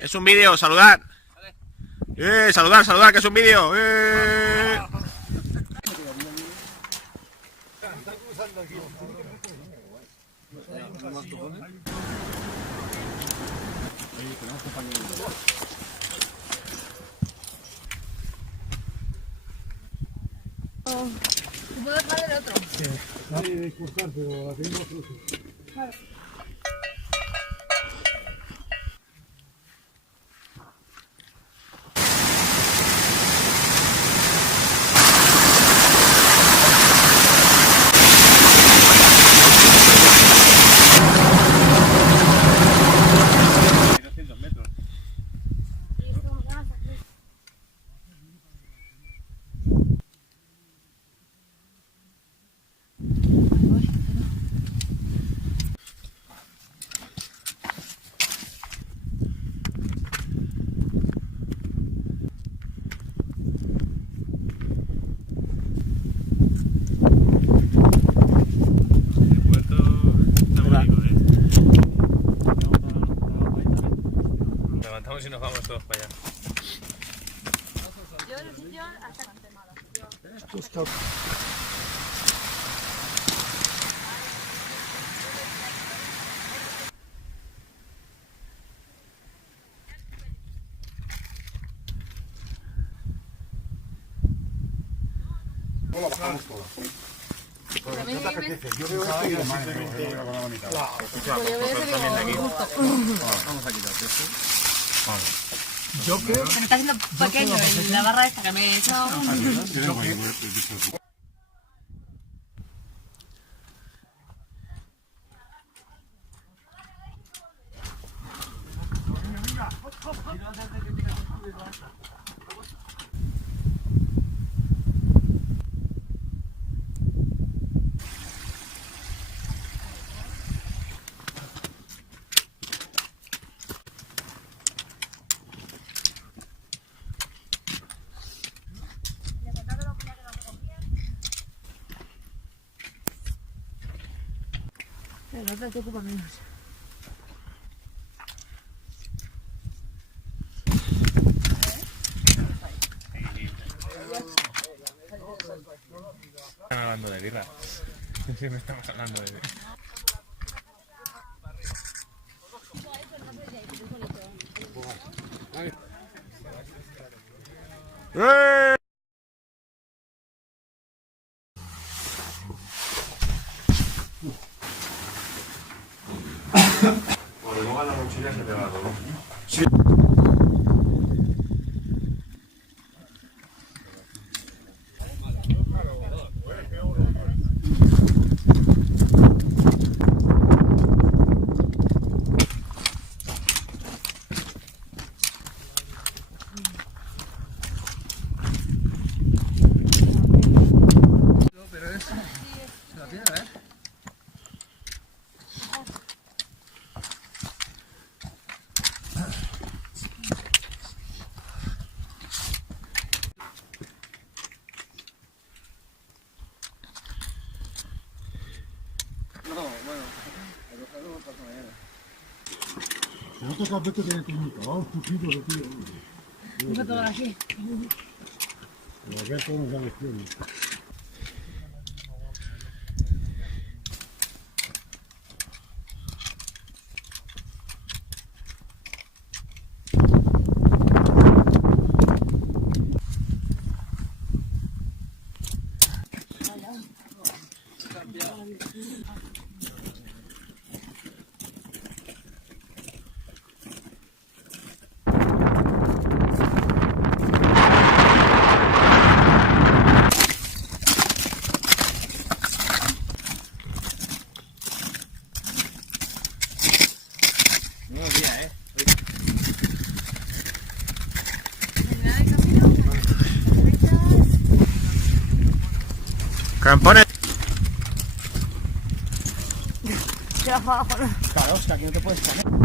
Es un vídeo, saludad. Saludad, saludad, que es un vídeo. ¿Puedo dejar el otro? Sí, la de cortar, pero la tengo otro. Claro. Levantamos y nos vamos todos para allá. Yo en el sitio hasta cantemada. No la bajamos toda. Yo veo Vamos a quitarte esto. Yo creo se me está haciendo pequeño en la barra esta que me he echado. El otro te ocupa menos. Están hablando de birra. Siempre estamos hablando de birra. Cuando pongan la mochila se te va todo. Sí. pero es la piedra, ¿eh? No, bueno, a los no pasa mañana. El otro carpete tiene comunicado, poquito de tío. Un fotografía. A ver cómo se vestido. Buenos días, Campones. Claro, es que aquí no te puedes poner.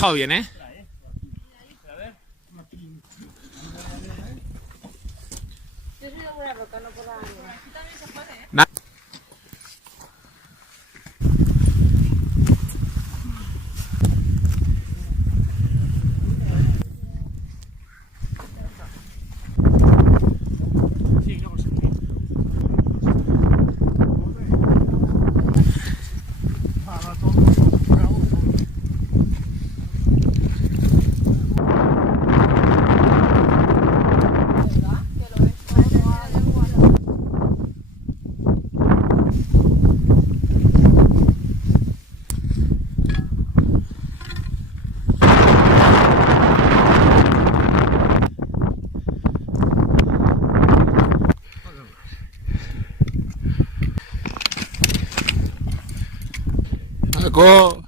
portado bien, ¿eh? Yo soy de buena roca, no por la... Aquí también se puede, ¿eh? Paco.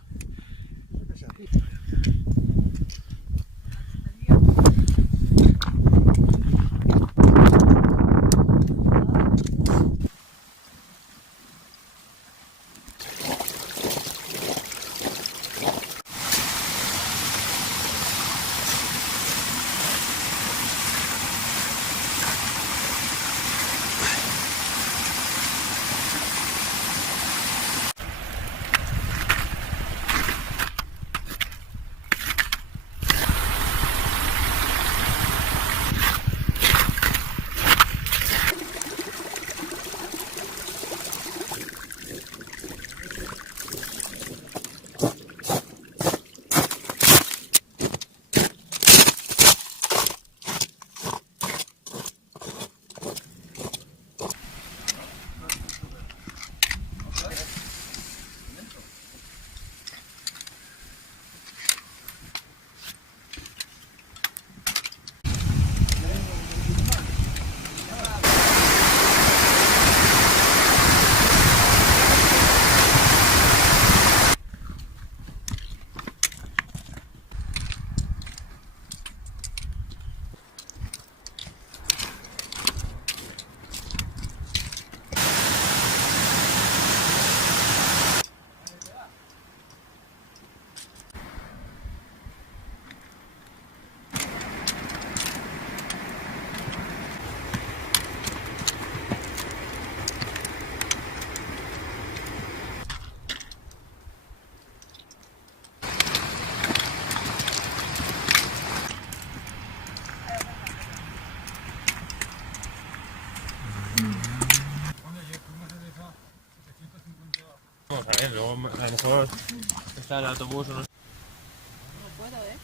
Vamos a ver, luego a lo mejor está el autobús o no. No puedo, ¿eh?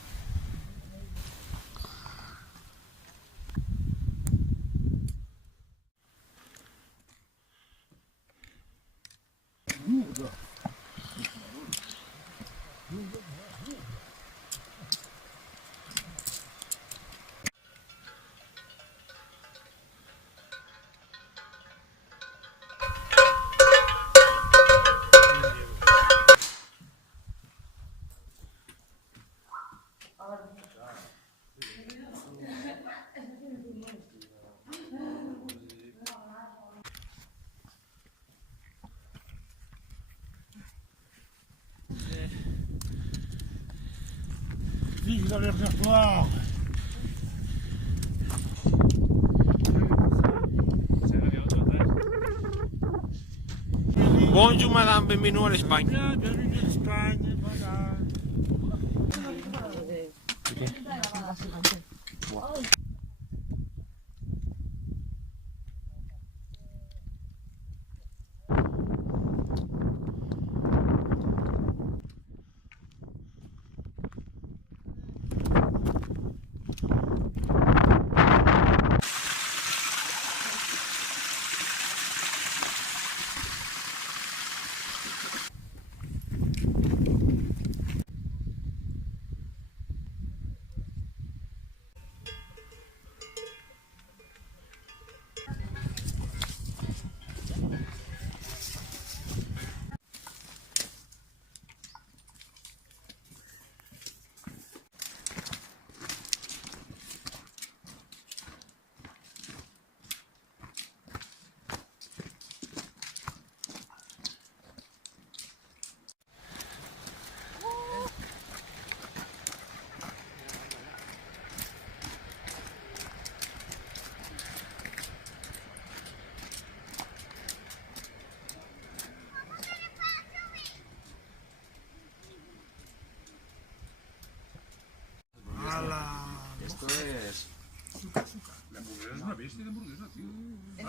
Vive le répertoire. Bonjour madame, bienvenue en España. Bienvenue en Espagne, voilà.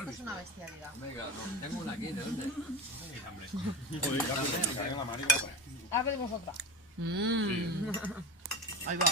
esto es una bestialidad. Venga, no, tengo una aquí, ¿de dónde? Ahora pedimos otra. Ahí va.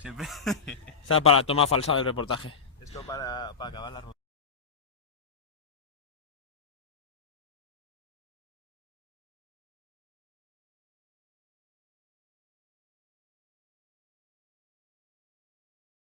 Siempre. Esta para la toma falsa del reportaje. Esto para acabar la ruta.